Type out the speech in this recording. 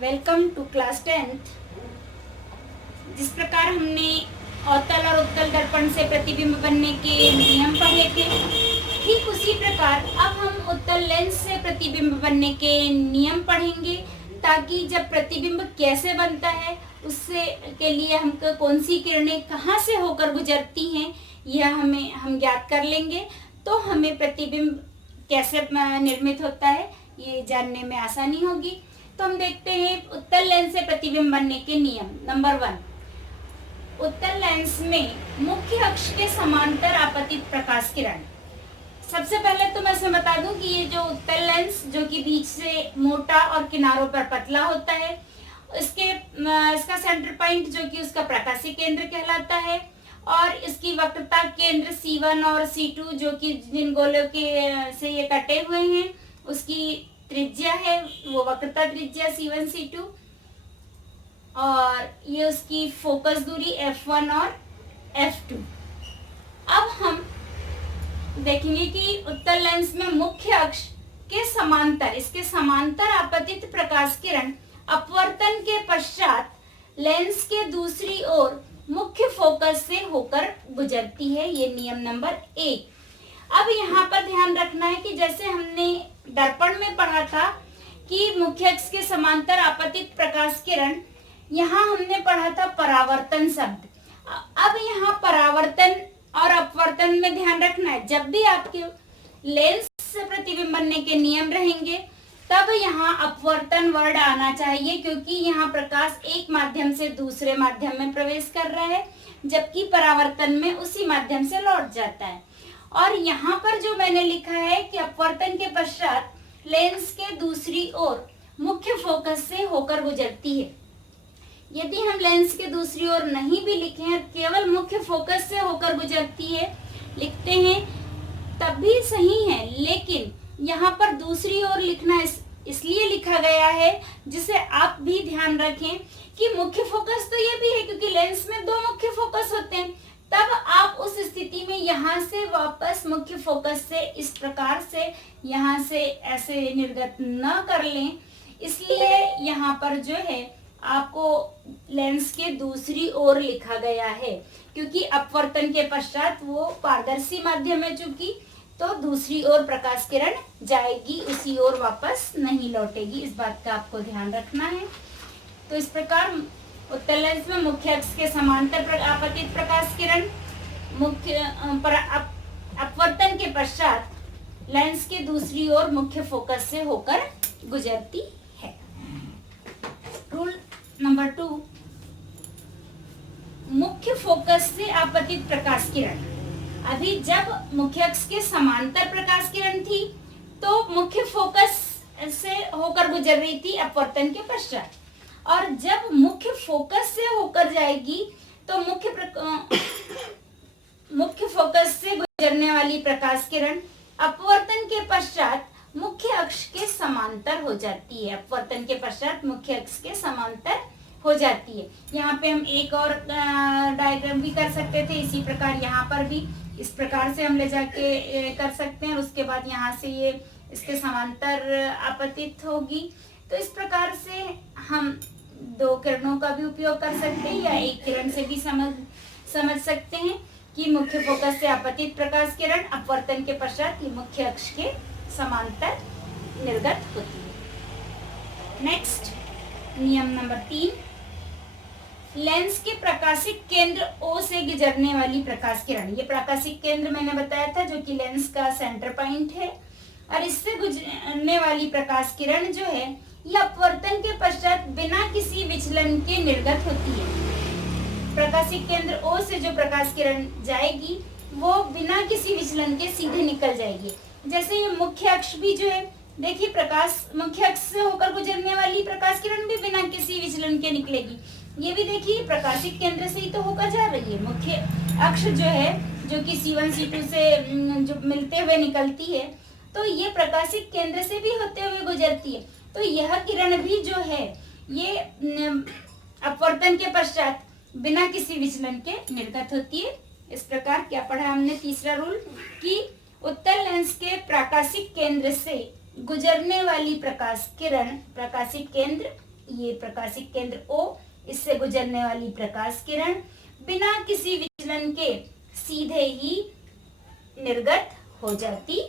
Welcome to class 10th। जिस प्रकार हमने अवतल और उत्तल दर्पण से प्रतिबिंब बनने के नियम पढ़े थे, ठीक उसी प्रकार अब हम उत्तल लेंस से प्रतिबिंब बनने के नियम पढ़ेंगे, ताकि जब प्रतिबिंब कैसे बनता है उससे के लिए हमको कौन सी किरणें कहाँ से होकर गुजरती हैं यह हम ज्ञात कर लेंगे। तो हमें प्रतिबिंब कैसे निर्मित होता है ये जानने में आसानी होगी। तो हम देखते हैं उत्तल लेंस से प्रतिबिंब बनने के नियम। नंबर 1, उत्तल लेंस में मुख्य अक्ष के समांतर आपतित प्रकाश किरण। सबसे पहले तो मैं इसमें बता दूं कि ये जो उत्तल लेंस जो कि बीच से मोटा और किनारों पर पतला होता है, इसका सेंटर पॉइंट जो कि उसका प्रकाशीय केंद्र कहलाता है, और इसकी वक्रता केंद्र C1 और C2 जो कि जिन गोलों के से ये कटे हुए हैं उसकी त्रिज्या है, वो वक्रता त्रिज्या C1 C2, और ये उसकी फोकस दूरी F1 और F2। अब हम देखेंगे कि उत्तल लेंस में मुख्य अक्ष के समांतर, इसके समांतर आपतित प्रकाश किरण अपवर्तन के पश्चात लेंस के दूसरी ओर मुख्य फोकस से होकर गुजरती है। ये नियम नंबर 1। अब यहाँ पर ध्यान रखना है कि जैसे हमने दर्पण में पढ़ा था कि मुख्य अक्ष के समांतर आपतित प्रकाश किरण, यहाँ हमने पढ़ा था परावर्तन शब्द। अब यहाँ परावर्तन और अपवर्तन में ध्यान रखना है, जब भी आपके लेंस से प्रतिबिंब बनने के नियम रहेंगे तब यहाँ अपवर्तन वर्ड आना चाहिए, क्योंकि यहाँ प्रकाश एक माध्यम से दूसरे माध्यम में प्रवेश कर रहा है, जबकि परावर्तन में उसी माध्यम से लौट जाता है। और यहाँ पर जो मैंने लिखा है कि अपवर्तन के पश्चात लेंस के दूसरी ओर मुख्य फोकस से होकर गुजरती है। यदि हम लेंस के दूसरी ओर नहीं भी लिखें, केवल मुख्य फोकस से होकर गुजरती है लिखते हैं तब भी सही है, लेकिन यहाँ पर दूसरी ओर लिखना इसलिए लिखा गया है जिसे आप भी ध्यान रखें कि मुख्य फोकस तो ये भी है, क्योंकि लेंस में दो मुख्य फोकस होते हैं। तब आप उस स्थिति में यहाँ से वापस मुख्य फोकस से इस प्रकार से यहाँ से ऐसे निर्गत न कर लें, इसलिए यहाँ पर जो है आपको लेंस के दूसरी ओर लिखा गया है, क्योंकि अपवर्तन के पश्चात वो पारदर्शी माध्यम है चूंकि, तो दूसरी ओर प्रकाश किरण जाएगी, उसी ओर वापस नहीं लौटेगी। इस बात का आपको ध्यान रखना है। तो इस प्रकार उत्तल लेंस में मुख्य अक्ष के समांतर आपतित प्रकाश किरण अपवर्तन के पश्चात लेंस के दूसरी ओर मुख्य फोकस से होकर गुजरती है। रूल नंबर 2, मुख्य फोकस से आपतित प्रकाश किरण। अभी जब मुख्य अक्ष के समांतर प्रकाश किरण थी तो मुख्य फोकस से होकर गुजर रही थी अपवर्तन के पश्चात, और जब मुख्य फोकस से होकर जाएगी तो मुख्य फोकस से गुजरने वाली प्रकाश किरण अपवर्तन के पश्चात मुख्य अक्ष के समांतर हो जाती है। अपवर्तन के पश्चात मुख्य अक्ष के समांतर हो जाती है। यहाँ पे हम एक और डायग्राम भी कर सकते थे, इसी प्रकार यहाँ पर भी इस प्रकार से हम ले जाके कर सकते हैं, और उसके बाद यहाँ से ये इसके समांतर आपतित होगी। तो इस प्रकार से हम दो किरणों का भी उपयोग कर सकते हैं, या एक किरण से भी समझ सकते हैं कि मुख्य फोकस से आपतित प्रकाश किरण अपवर्तन के पश्चात ये मुख्य अक्ष के समांतर निर्गत होती है। नेक्स्ट नियम नंबर 3, लेंस के प्रकाशिक केंद्र O से गुजरने वाली प्रकाश किरण। ये प्रकाशिक केंद्र मैंने बताया था जो कि लेंस का सेंटर पॉइंट है, और इससे गुजरने वाली प्रकाश किरण जो है ये अपवर्तन के पश्चात बिना किसी विचलन के निर्गत होती है। प्रकाशिक केंद्र O से जो प्रकाश किरण जाएगी वो बिना किसी विचलन के सीधे निकल जाएगी। जैसे ये मुख्य अक्ष भी जो है, देखिए प्रकाश मुख्य अक्ष से होकर गुजरने वाली प्रकाश किरण भी बिना किसी विचलन के निकलेगी। ये भी देखिए प्रकाशिक केंद्र से ही तो होकर जा रही है। मुख्य अक्ष जो है जो कि C1 C2 से जो मिलते हुए निकलती है, तो ये प्रकाशिक केंद्र से भी होते हुए गुजरती है। तो यह किरण भी जो है ये अपवर्तन के पश्चात बिना किसी विचलन के निर्गत होती है। इस प्रकार क्या पढ़ा हमने तीसरा रूल कि उत्तल लेंस के प्रकाशिक केंद्र से गुजरने वाली प्रकाश किरण प्रकाशिक केंद्र ये प्रकाशिक केंद्र O, इससे गुजरने वाली प्रकाश किरण बिना किसी विचलन के सीधे ही निर्गत हो जाती